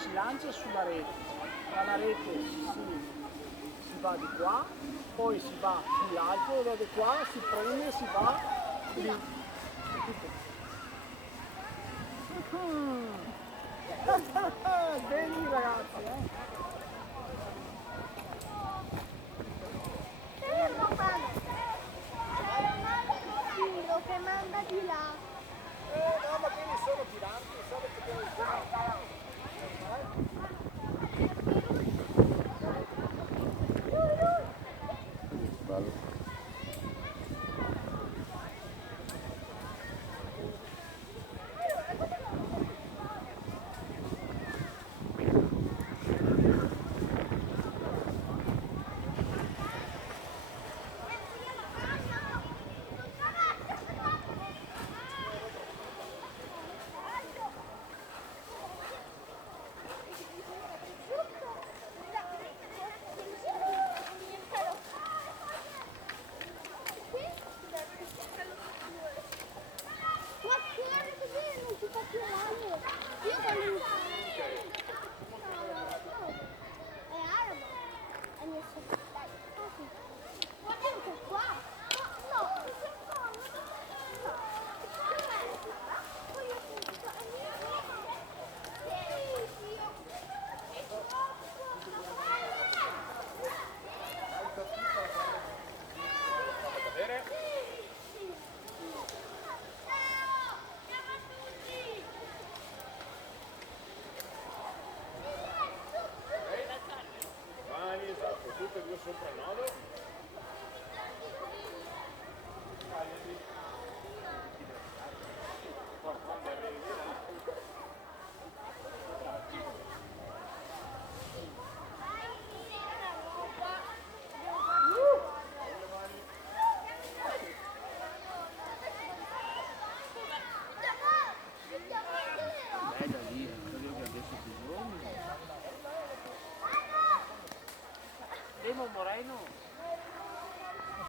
si lancia sulla rete, dalla rete si va di qua, poi si va sull'altro, da di qua si prende e si va lì. Belli ragazzi, Fermo mamma! Filo che manda di là. no, ma quelli sono tiranti, sono perché Bello. Tutte e due sopra il nodo. Quando arrivi là. Da lì, quello che adesso bisogno. Demo Moreno.